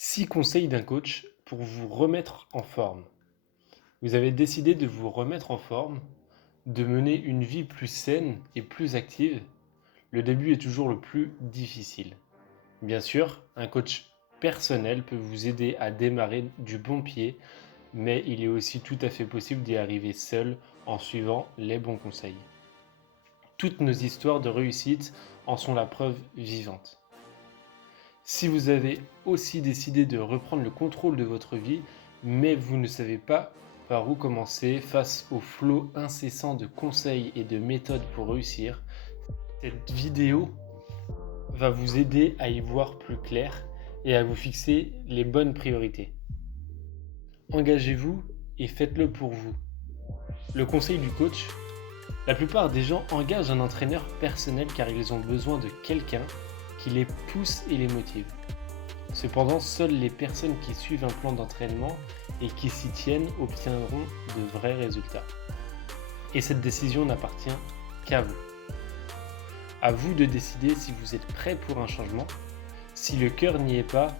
6 conseils d'un coach pour vous remettre en forme. Vous avez décidé de vous remettre en forme, de mener une vie plus saine et plus active. Le début est toujours le plus difficile. Bien sûr, un coach personnel peut vous aider à démarrer du bon pied, mais il est aussi tout à fait possible d'y arriver seul en suivant les bons conseils. Toutes nos histoires de réussite en sont la preuve vivante. Si vous avez aussi décidé de reprendre le contrôle de votre vie, mais vous ne savez pas par où commencer face au flot incessant de conseils et de méthodes pour réussir, cette vidéo va vous aider à y voir plus clair et à vous fixer les bonnes priorités. Engagez-vous et faites-le pour vous. Le conseil du coach: la plupart des gens engagent un entraîneur personnel car ils ont besoin de quelqu'un qui les pousse et les motive. Cependant, seules les personnes qui suivent un plan d'entraînement et qui s'y tiennent obtiendront de vrais résultats. Et cette décision n'appartient qu'à vous. À vous de décider si vous êtes prêt pour un changement. Si le cœur n'y est pas,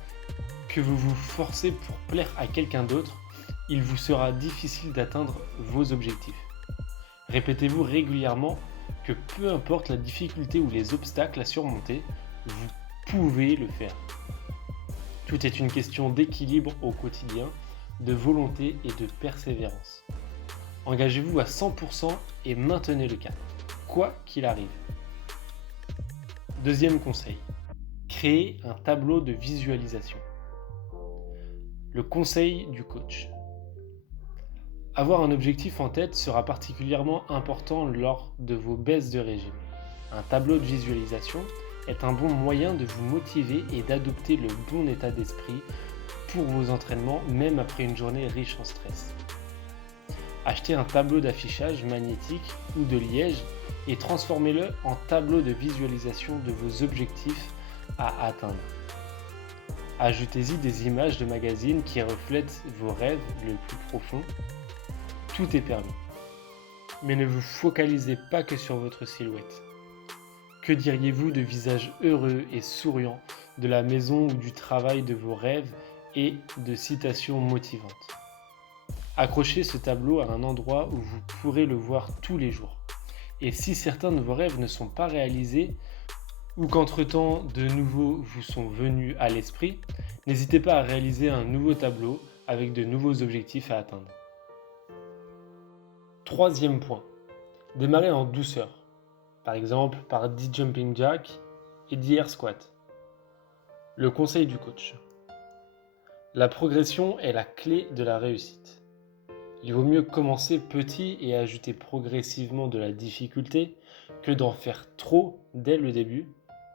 que vous vous forcez pour plaire à quelqu'un d'autre, il vous sera difficile d'atteindre vos objectifs. Répétez-vous régulièrement que peu importe la difficulté ou les obstacles à surmonter, vous pouvez le faire. Tout est une question d'équilibre au quotidien, de volonté et de persévérance. Engagez-vous à 100% et maintenez le cap, quoi qu'il arrive. Deuxième conseil: créez un tableau de visualisation. Le conseil du coach: avoir un objectif en tête sera particulièrement important lors de vos baisses de régime. Un tableau de visualisation est un bon moyen de vous motiver et d'adopter le bon état d'esprit pour vos entraînements, même après une journée riche en stress. Achetez un tableau d'affichage magnétique ou de liège et transformez-le en tableau de visualisation de vos objectifs à atteindre. Ajoutez-y des images de magazines qui reflètent vos rêves les plus profonds. Tout est permis. Mais ne vous focalisez pas que sur votre silhouette. Que diriez-vous de visages heureux et souriants, de la maison ou du travail de vos rêves et de citations motivantes? Accrochez ce tableau à un endroit où vous pourrez le voir tous les jours. Et si certains de vos rêves ne sont pas réalisés, ou qu'entre-temps de nouveaux vous sont venus à l'esprit, n'hésitez pas à réaliser un nouveau tableau avec de nouveaux objectifs à atteindre. Troisième point: démarrez en douceur. Par exemple par 10 jumping jacks et 10 air squats. Le conseil du coach: la progression est la clé de la réussite. Il vaut mieux commencer petit et ajouter progressivement de la difficulté que d'en faire trop dès le début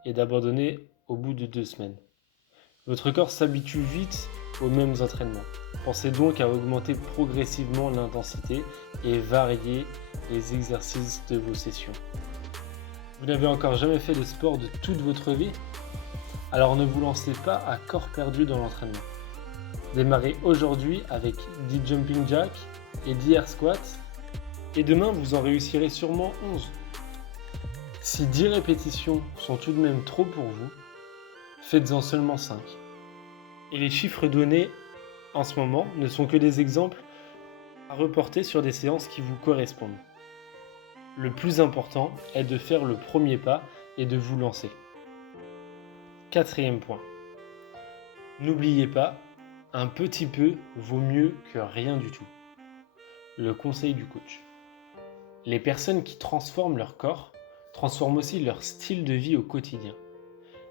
et d'abandonner au bout de 2 semaines. Votre corps s'habitue vite aux mêmes entraînements. Pensez donc à augmenter progressivement l'intensité et varier les exercices de vos sessions. Vous n'avez encore jamais fait de sport de toute votre vie? Alors ne vous lancez pas à corps perdu dans l'entraînement. Démarrez aujourd'hui avec 10 jumping jacks et 10 air squats et demain vous en réussirez sûrement 11. Si 10 répétitions sont tout de même trop pour vous, faites-en seulement 5. Et les chiffres donnés en ce moment ne sont que des exemples à reporter sur des séances qui vous correspondent. Le plus important est de faire le premier pas et de vous lancer. Quatrième point: n'oubliez pas, un petit peu vaut mieux que rien du tout. Le conseil du coach: les personnes qui transforment leur corps transforment aussi leur style de vie au quotidien.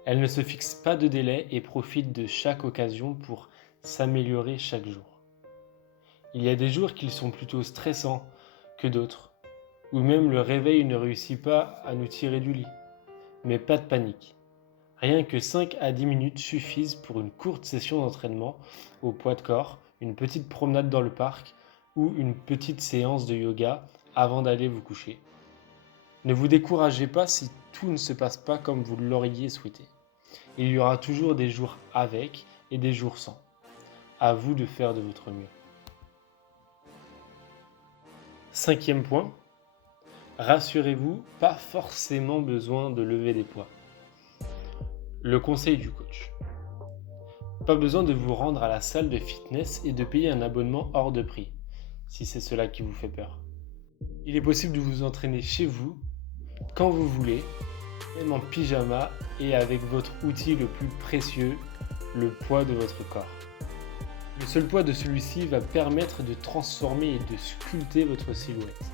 Elles ne se fixent pas de délai et profitent de chaque occasion pour s'améliorer chaque jour. Il y a des jours qui sont plutôt stressants que d'autres, ou même le réveil ne réussit pas à nous tirer du lit. Mais pas de panique. Rien que 5 à 10 minutes suffisent pour une courte session d'entraînement au poids de corps, une petite promenade dans le parc ou une petite séance de yoga avant d'aller vous coucher. Ne vous découragez pas si tout ne se passe pas comme vous l'auriez souhaité. Il y aura toujours des jours avec et des jours sans. À vous de faire de votre mieux. Cinquième point: rassurez-vous, pas forcément besoin de lever des poids. Le conseil du coach: Pas besoin de vous rendre à la salle de fitness et de payer un abonnement hors de prix, si c'est cela qui vous fait peur. Il est possible de vous entraîner chez vous, quand vous voulez, même en pyjama et avec votre outil le plus précieux, le poids de votre corps. Le seul poids de celui-ci va permettre de transformer et de sculpter votre silhouette.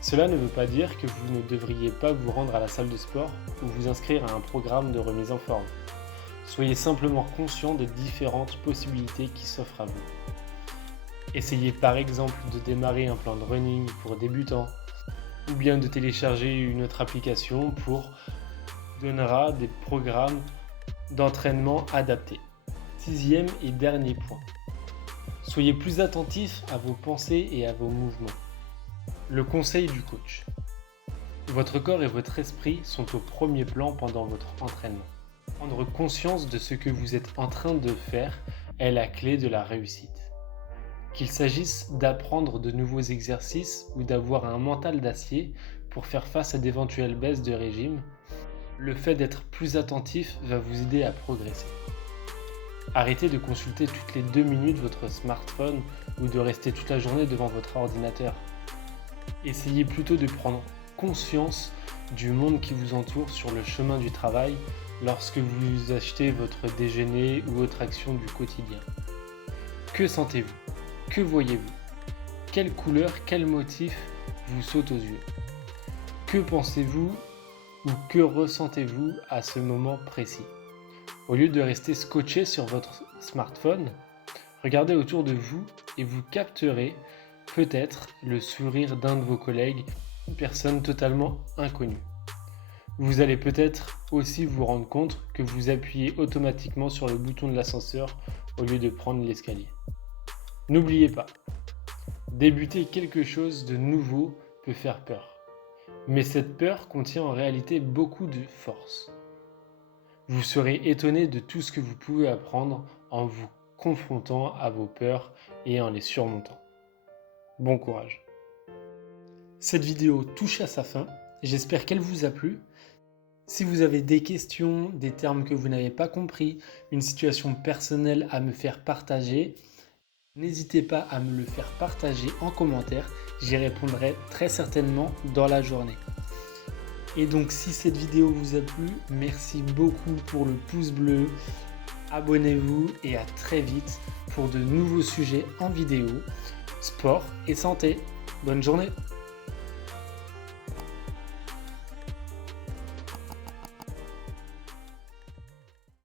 Cela ne veut pas dire que vous ne devriez pas vous rendre à la salle de sport ou vous inscrire à un programme de remise en forme. Soyez simplement conscient des différentes possibilités qui s'offrent à vous. Essayez par exemple de démarrer un plan de running pour débutants ou bien de télécharger une autre application pour donnera des programmes d'entraînement adaptés. Sixième et dernier point. Soyez plus attentif à vos pensées et à vos mouvements. Le conseil du coach. Votre corps et votre esprit sont au premier plan pendant votre entraînement. Prendre conscience de ce que vous êtes en train de faire est la clé de la réussite. Qu'il s'agisse d'apprendre de nouveaux exercices ou d'avoir un mental d'acier pour faire face à d'éventuelles baisses de régime, le fait d'être plus attentif va vous aider à progresser. Arrêtez de consulter toutes les 2 minutes votre smartphone ou de rester toute la journée devant votre ordinateur. Essayez plutôt de prendre conscience du monde qui vous entoure sur le chemin du travail lorsque vous achetez votre déjeuner ou autre action du quotidien. Que sentez-vous ? Que voyez-vous ? Quelle couleur, quel motif vous saute aux yeux ? Que pensez-vous ou que ressentez-vous à ce moment précis ? Au lieu de rester scotché sur votre smartphone, regardez autour de vous et vous capterez peut-être le sourire d'un de vos collègues, une personne totalement inconnue. Vous allez peut-être aussi vous rendre compte que vous appuyez automatiquement sur le bouton de l'ascenseur au lieu de prendre l'escalier. N'oubliez pas, débuter quelque chose de nouveau peut faire peur. Mais cette peur contient en réalité beaucoup de force. Vous serez étonné de tout ce que vous pouvez apprendre en vous confrontant à vos peurs et en les surmontant. Bon courage. Cette vidéo touche à sa fin. J'espère qu'elle vous a plu. Si vous avez des questions, des termes que vous n'avez pas compris, une situation personnelle à me faire partager, n'hésitez pas à me le faire partager en commentaire. J'y répondrai très certainement dans la journée. Et donc si cette vidéo vous a plu, merci beaucoup pour le pouce bleu. Abonnez-vous et à très vite pour de nouveaux sujets en vidéo, sport et santé. Bonne journée!